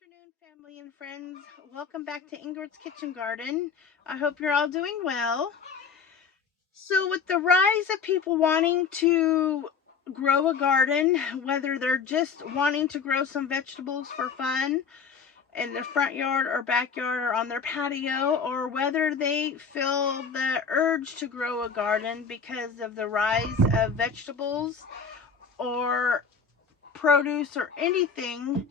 Afternoon, family and friends. Welcome back to Ingrid's Kitchen Garden. I hope you're all doing well. So, with the rise of people wanting to grow a garden, whether they're just wanting to grow some vegetables for fun in their front yard or backyard or on their patio, or whether they feel the urge to grow a garden because of the rise of vegetables or produce or anything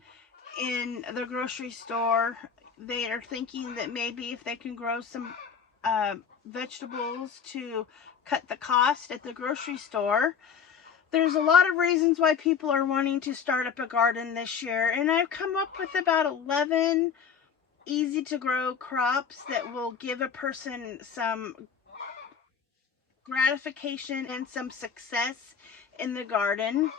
in the grocery store, they are thinking that maybe if they can grow some vegetables to cut the cost at the grocery store. There's a lot of reasons why people are wanting to start up a garden this year, and I've come up with about 11 easy to grow crops that will give a person some gratification and some success in the garden.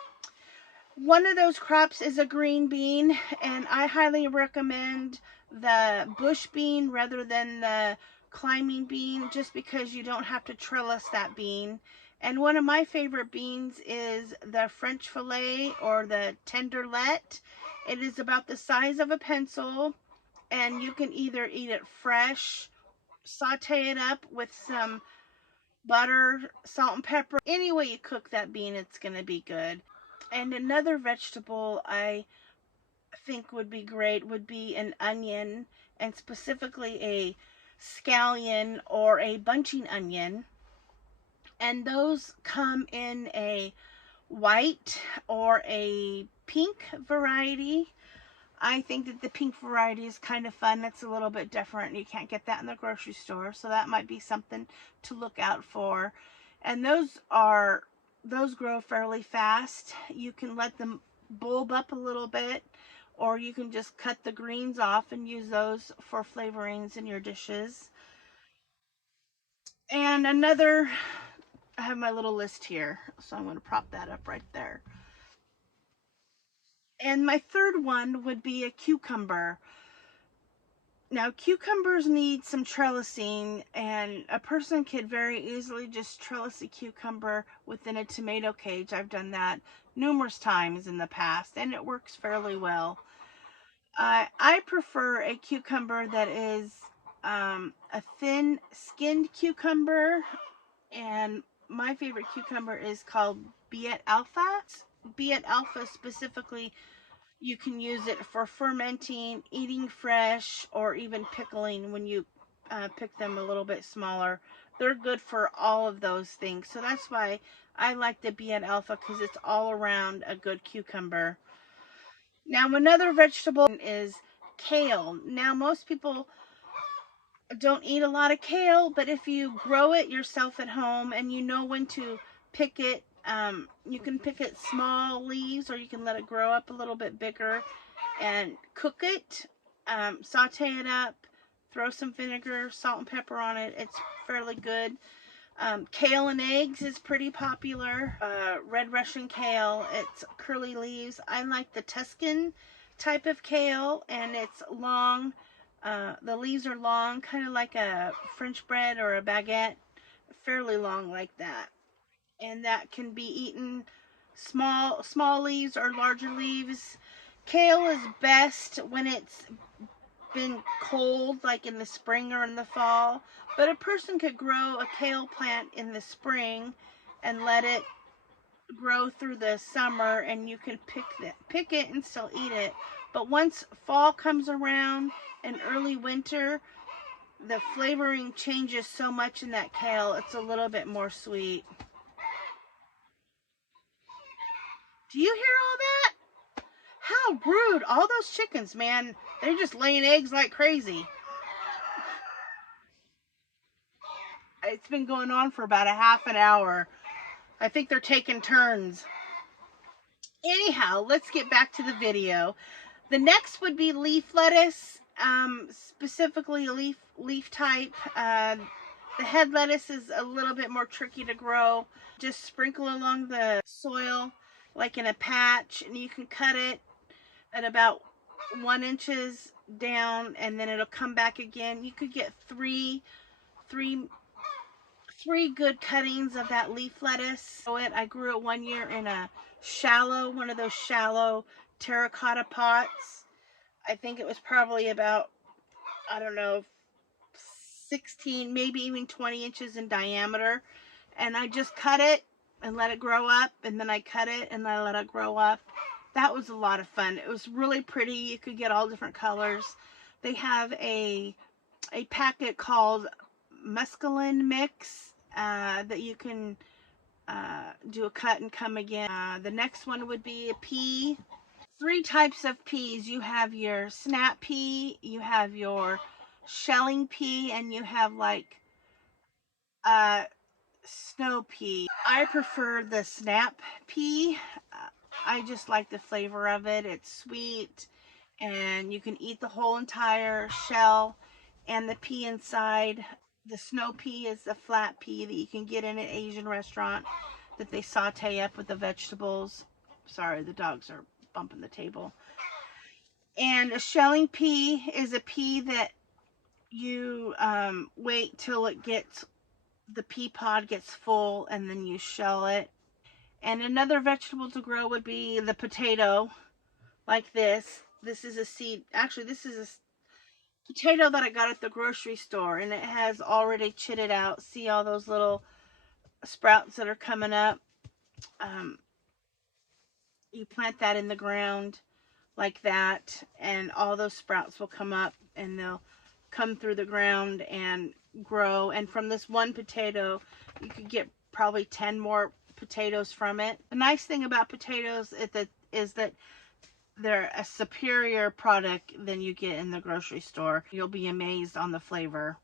One of those crops is a green bean, and I highly recommend the bush bean rather than the climbing bean, just because you don't have to trellis that bean. And one of my favorite beans is the French fillet or the tenderlet. It is about the size of a pencil, and you can either eat it fresh, saute it up with some butter, salt and pepper. Any way you cook that bean, it's going to be good. And another vegetable I think would be great would be an onion, and specifically a scallion or a bunching onion. And those come in a white or a pink variety. I think that the pink variety is kind of fun. It's a little bit different. You can't get that in the grocery store, so that might be something to look out for. And those grow fairly fast. You can let them bulb up a little bit, or you can just cut the greens off and use those for flavorings in your dishes. And another, I have my little list here, so I'm going to prop that up right there. And my third one would be a cucumber. Now, cucumbers need some trellising, and a person could very easily just trellis a cucumber within a tomato cage. I've done that numerous times in the past, and it works fairly well. I prefer a cucumber that is a thin-skinned cucumber, and my favorite cucumber is called Beet Alpha. Beet Alpha specifically, you can use it for fermenting, eating fresh, or even pickling when you pick them a little bit smaller. They're good for all of those things. So that's why I like the Beet Alpha, because it's all around a good cucumber. Now, another vegetable is kale. Now, most people don't eat a lot of kale, but if you grow it yourself at home and you know when to pick it, you can pick it small leaves, or you can let it grow up a little bit bigger and cook it, saute it up, throw some vinegar, salt and pepper on it. It's fairly good. Kale and eggs is pretty popular. Red Russian kale, it's curly leaves. I like the Tuscan type of kale, and it's long. The leaves are long, kind of like a French bread or a baguette, fairly long like that. And that can be eaten small leaves or larger leaves. Kale is best when it's been cold, like in the spring or in the fall. But a person could grow a kale plant in the spring and let it grow through the summer, and you can pick it and still eat it. But once fall comes around and early winter, the flavoring changes so much in that kale, it's a little bit more sweet. Do you hear all that? How rude. All those chickens, man, they're just laying eggs like crazy. It's been going on for about a half an hour. I think they're taking turns. Anyhow, let's get back to the video. The next would be leaf lettuce, specifically a leaf type. The head lettuce is a little bit more tricky to grow. Just sprinkle along the soil like in a patch, and you can cut it at about 1 inch down, and then it'll come back again. You could get three good cuttings of that leaf lettuce. I grew it one year in one of those shallow terracotta pots. I think it was probably about, I don't know, 16, maybe even 20 inches in diameter. And I just cut it and let it grow up. And then I cut it and I let it grow up. That was a lot of fun. It was really pretty. You could get all different colors. They have a packet called mescaline mix that you can do a cut and come again. The next one would be a pea. Three types of peas. You have your snap pea, you have your shelling pea, and you have like uh, snow pea. I prefer the snap pea. I just like the flavor of it. It's sweet, and you can eat the whole entire shell and the pea inside. The snow pea is a flat pea that you can get in an Asian restaurant that they saute up with the vegetables. Sorry, the dogs are bumping the table. And a shelling pea is a pea that you wait till it gets, the pea pod gets full, and then you shell it. And another vegetable to grow would be the potato, like this. This is a seed. Actually, this is a potato that I got at the grocery store, and it has already chitted out. See all those little sprouts that are coming up? Um, you plant that in the ground like that, and all those sprouts will come up, and they'll come through the ground and grow. And from this one potato, you could get probably 10 more potatoes from it. The nice thing about potatoes is that they're a superior product than you get in the grocery store. You'll be amazed on the flavor.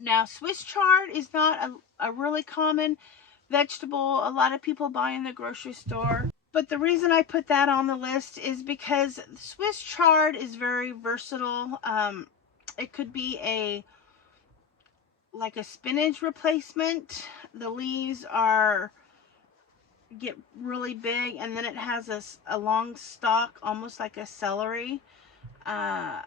Now, Swiss chard is not a really common vegetable a lot of people buy in the grocery store. But the reason I put that on the list is because Swiss chard is very versatile. It could be like a spinach replacement. The leaves get really big, and then it has a long stalk, almost like a celery. And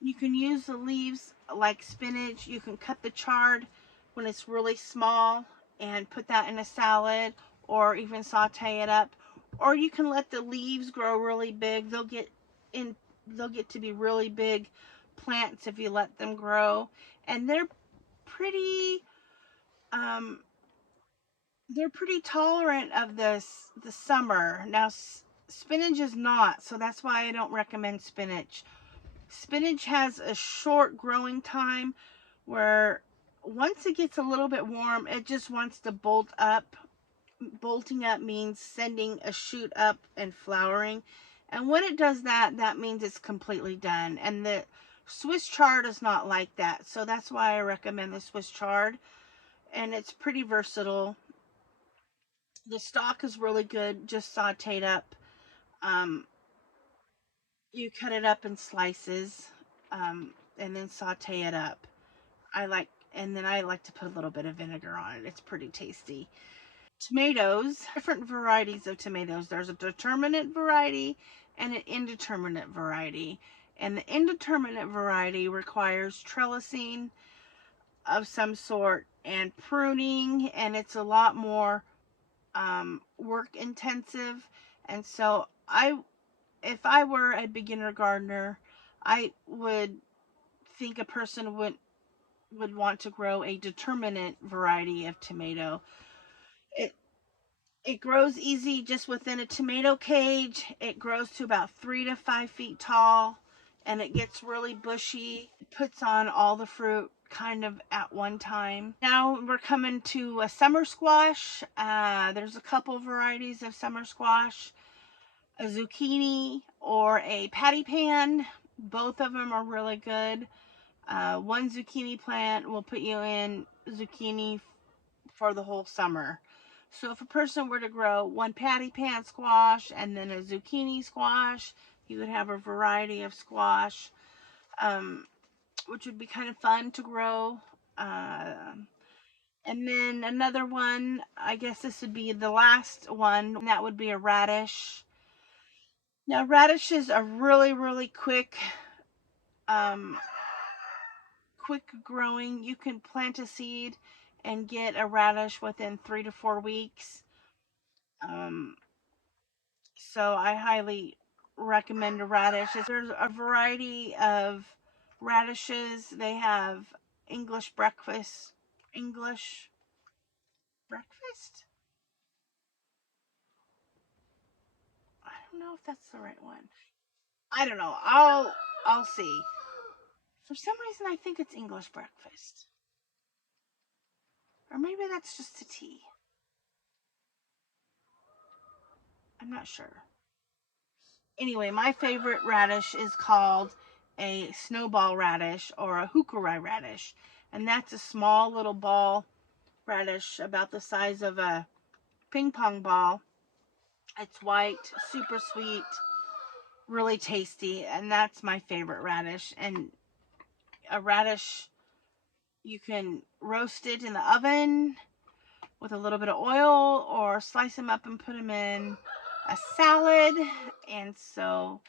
you can use the leaves like spinach. You can cut the chard when it's really small and put that in a salad, or even saute it up. Or you can let the leaves grow really big. They'll get to be really big plants if you let them grow. And pretty um they're pretty tolerant of the summer. Now spinach is not, so that's why I don't recommend spinach. Spinach has a short growing time where once it gets a little bit warm, it just wants to bolt up. Bolting up means sending a shoot up and flowering. And when it does that, that means it's completely done. And the Swiss chard is not like that. So that's why I recommend the Swiss chard. And it's pretty versatile. The stalk is really good, just sauteed up. Um, you cut it up in slices, and then saute it up. And then I like to put a little bit of vinegar on it. It's pretty tasty. Tomatoes, different varieties of tomatoes. There's a determinate variety and an indeterminate variety. And the indeterminate variety requires trellising of some sort and pruning, and it's a lot more work intensive. And so if I were a beginner gardener, I would think a person would want to grow a determinate variety of tomato. It it grows easy just within a tomato cage. It grows to about 3 to 5 feet tall, and it gets really bushy. It puts on all the fruit kind of at one time. Now we're coming to a summer squash. There's a couple varieties of summer squash. A zucchini or a patty pan. Both of them are really good. One zucchini plant will put you in zucchini for the whole summer. So if a person were to grow one patty pan squash and then a zucchini squash, you would have a variety of squash, which would be kind of fun to grow. And then another one, I guess this would be the last one, and that would be a radish. Now radishes are really, really um, quick growing. You can plant a seed and get a radish within 3 to 4 weeks. Um, So I highly recommend a radish. There's a variety of radishes. They have English breakfast. English breakfast? I don't know if that's the right one. I don't know. I'll see. For some reason I think it's English breakfast. Or maybe that's just a tea. I'm not sure. Anyway, my favorite radish is called a snowball radish or a hookery radish. And that's a small little ball radish about the size of a ping pong ball. It's white, super sweet, really tasty, and that's my favorite radish. And a radish, you can roast it in the oven with a little bit of oil or slice them up and put them in a salad. And so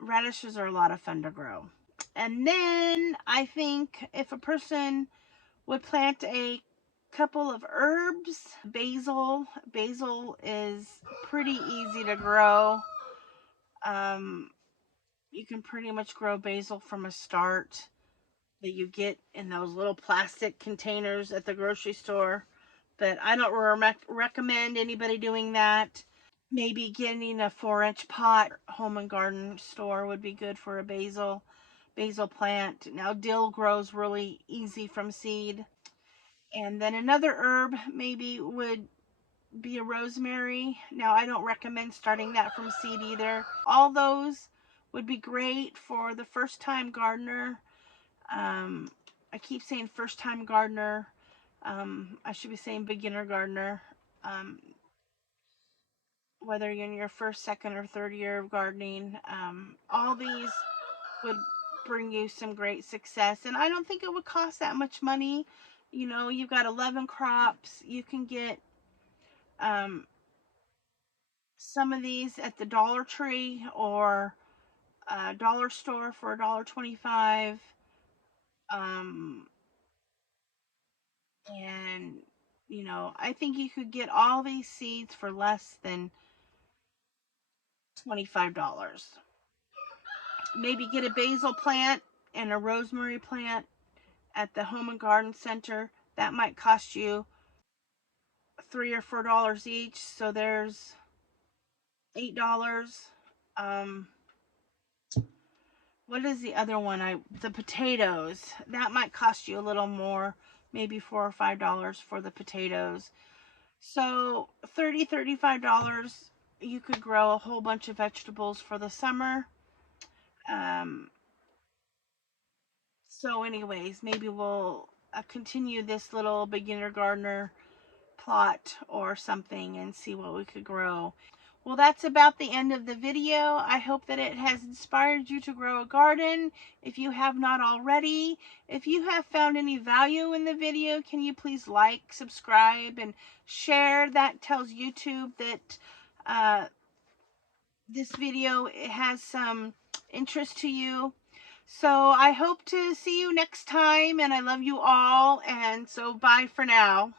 radishes are a lot of fun to grow. And then I think if a person would plant a couple of herbs, basil is pretty easy to grow. You can pretty much grow basil from a start that you get in those little plastic containers at the grocery store. But I don't recommend anybody doing that. Maybe getting a 4-inch pot. Home and garden store would be good for a basil plant. Now dill grows really easy from seed. And then another herb maybe would be a rosemary. Now I don't recommend starting that from seed either. All those would be great for the first time gardener. I keep saying first time gardener. I should be saying beginner gardener. Whether you're in your first, second, or third year of gardening, all these would bring you some great success. And I don't think it would cost that much money. You know, you've got 11 crops. You can get some of these at the Dollar Tree or dollar store for $1.25. And you know, I think you could get all these seeds for less than $25. Maybe get a basil plant and a rosemary plant at the Home and Garden Center. That might cost you $3 or $4 each, so there's $8. What is the other one? The potatoes. That might cost you a little more, maybe $4 or $5 for the potatoes. So $30, $35, you could grow a whole bunch of vegetables for the summer. So anyways, maybe we'll continue this little beginner gardener plot or something and see what we could grow. Well, that's about the end of the video. I hope that it has inspired you to grow a garden if you have not already. If you have found any value in the video, can you please like, subscribe, and share? That tells YouTube that this video has some interest to you. So I hope to see you next time, and I love you all, and so bye for now.